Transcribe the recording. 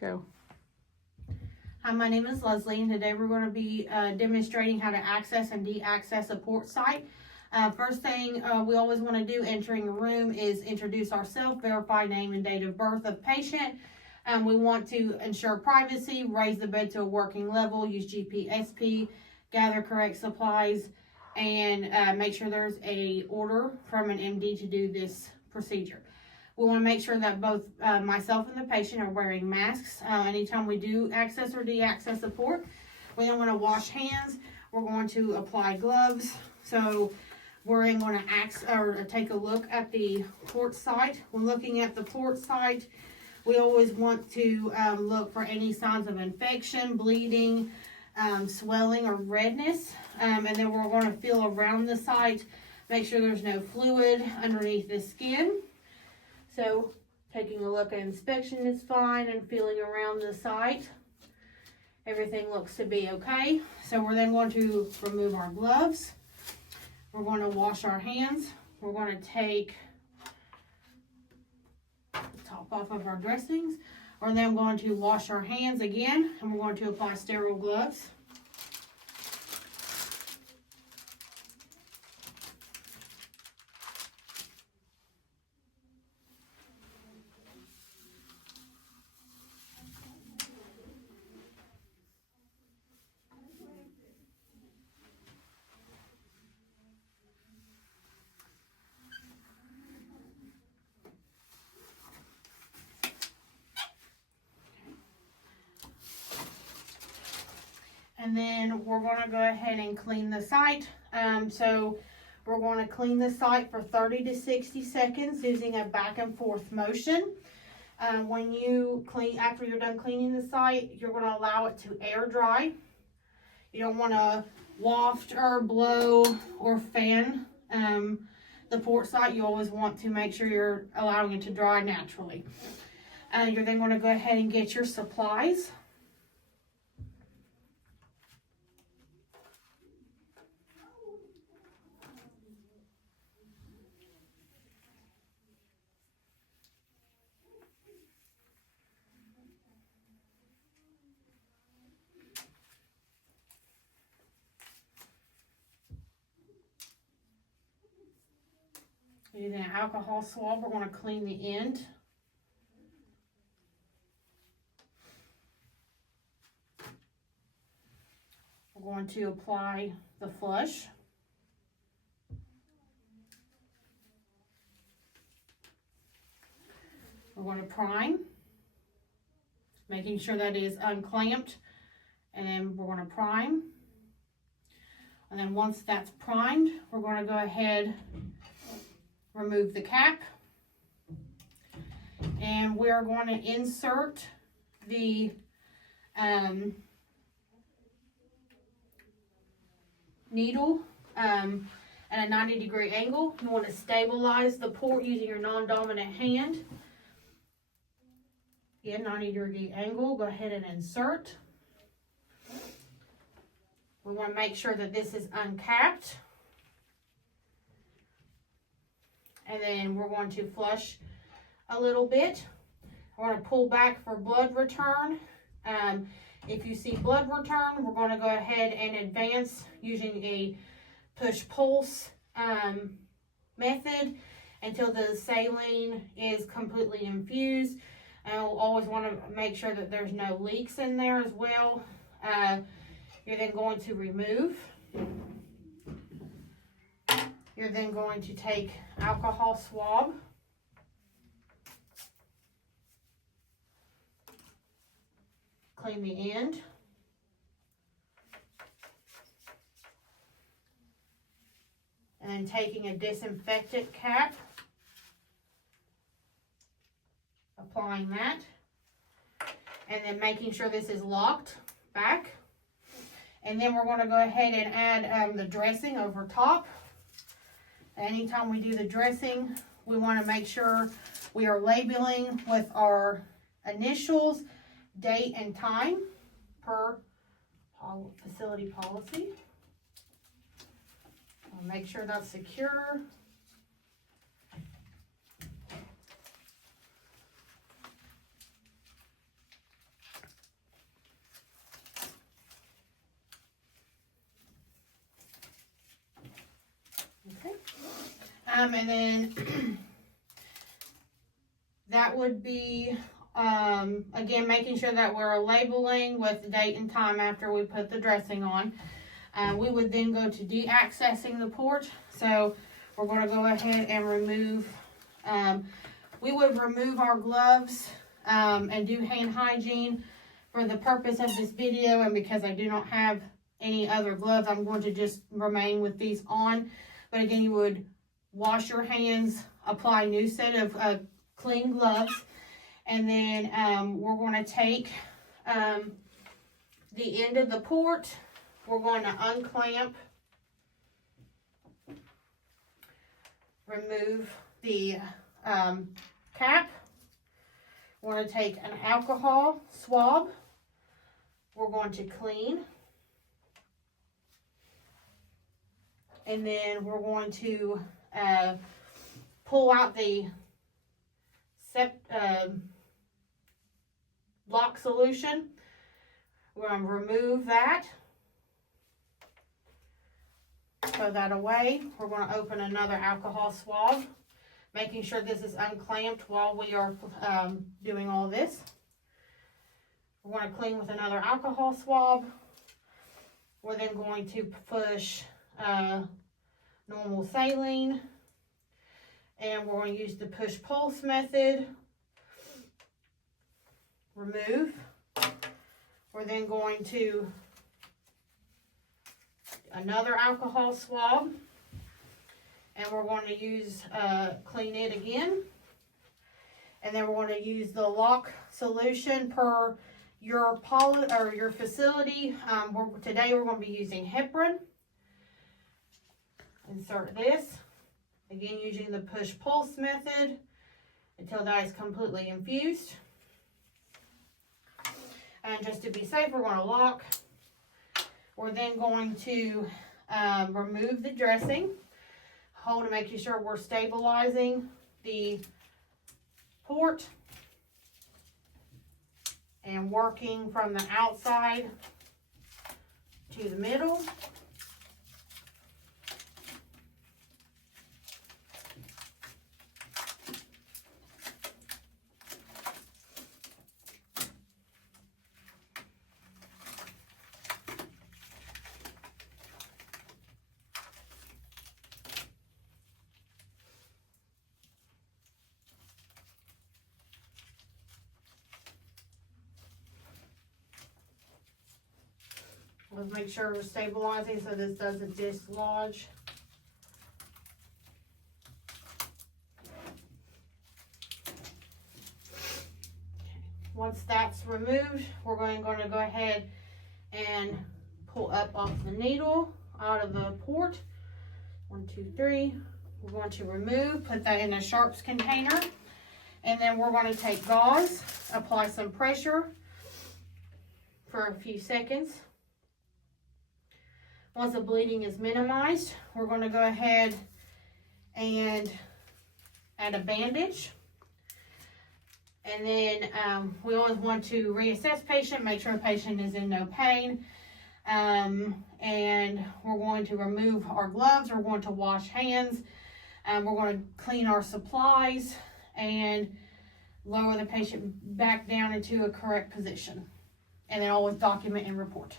Go. Hi, my name is Leslie, and today we're going to be demonstrating how to access and de-access a port site. First thing we always want to do entering a room is introduce ourselves, verify name and date of birth of patient. We want to ensure privacy, raise the bed to a working level, use GPSP, gather correct supplies, and make sure there's a order from an MD to do this procedure. We want to make sure that both myself and the patient are wearing masks anytime we do access or de-access the port. We then want to wash hands. We're going to apply gloves. So we're then going to take a look at the port site. When looking at the port site, we always want to look for any signs of infection, bleeding, swelling, or redness. And then we're going to feel around the site, make sure there's no fluid underneath the skin. So taking a look at inspection is fine, and feeling around the site, everything looks to be okay. So we're then going to remove our gloves. We're going to wash our hands. We're going to take the top off of our dressings. We're then going to wash our hands again, and we're going to apply sterile gloves. And then we're going to go ahead and clean the site. So we're going to clean the site for 30 to 60 seconds using a back and forth motion. When you clean, after you're done cleaning the site, you're going to allow it to air dry. You don't want to waft or blow or fan the port site. You always want to make sure you're allowing it to dry naturally. You're then going to go ahead and get your supplies. Using an alcohol swab, we're going to clean the end. We're going to apply the flush. We're going to prime, making sure that is unclamped, and then we're going to prime. And then once that's primed, we're going to go ahead, remove the cap, and we're going to insert the needle at a 90-degree angle. You want to stabilize the port using your non-dominant hand. Again, 90-degree angle, go ahead and insert. We want to make sure that this is uncapped. And then we're going to flush a little bit. We're going to pull back for blood return. If you see blood return, we're going to go ahead and advance using a push-pulse method until the saline is completely infused. And we'll always want to make sure that there's no leaks in there as well. You're then going to remove. You're then going to take alcohol swab. Clean the end. And then taking a disinfectant cap. Applying that. And then making sure this is locked back. And then we're going to go ahead and add the dressing over top. Anytime we do the dressing, we want to make sure we are labeling with our initials, date, and time per facility policy. We'll make sure that's secure. And then that would be, again, making sure that we're labeling with the date and time after we put the dressing on. We would then go to deaccessing the port. So we're going to go ahead and remove, we would remove our gloves and do hand hygiene for the purpose of this video, and because I do not have any other gloves, I'm going to just remain with these on. But again, you would wash your hands, apply a new set of clean gloves, and then we're going to take the end of the port. We're going to unclamp, remove the cap. We're going to take an alcohol swab. We're going to clean. And then we're going to pull out the block solution. We're going to remove that. Throw that away. We're going to open another alcohol swab, making sure this is unclamped while we are doing all this. We're going to clean with another alcohol swab. We're then going to push normal saline, and we're going to use the push pulse method. Remove. We're then going to another alcohol swab, and we're going to use clean it again, and then we're going to use the lock solution per your or your facility. Today we're going to be using heparin. Insert this again using the push pulse method until that is completely infused. And just to be safe, we're going to lock. We're then going to remove the dressing. Hold to make sure we're stabilizing the port and working from the outside to the middle. Let's make sure we're stabilizing so this doesn't dislodge. Once that's removed, we're going to go ahead and pull up off the needle out of the port. 1, 2, 3. We're going to remove, put that in a sharps container, and then we're going to take gauze, apply some pressure for a few seconds. Once the bleeding is minimized, we're going to go ahead and add a bandage. And then we always want to reassess patient, make sure the patient is in no pain. And we're going to remove our gloves. We're going to wash hands. We're going to clean our supplies and lower the patient back down into a correct position. And then always document and report.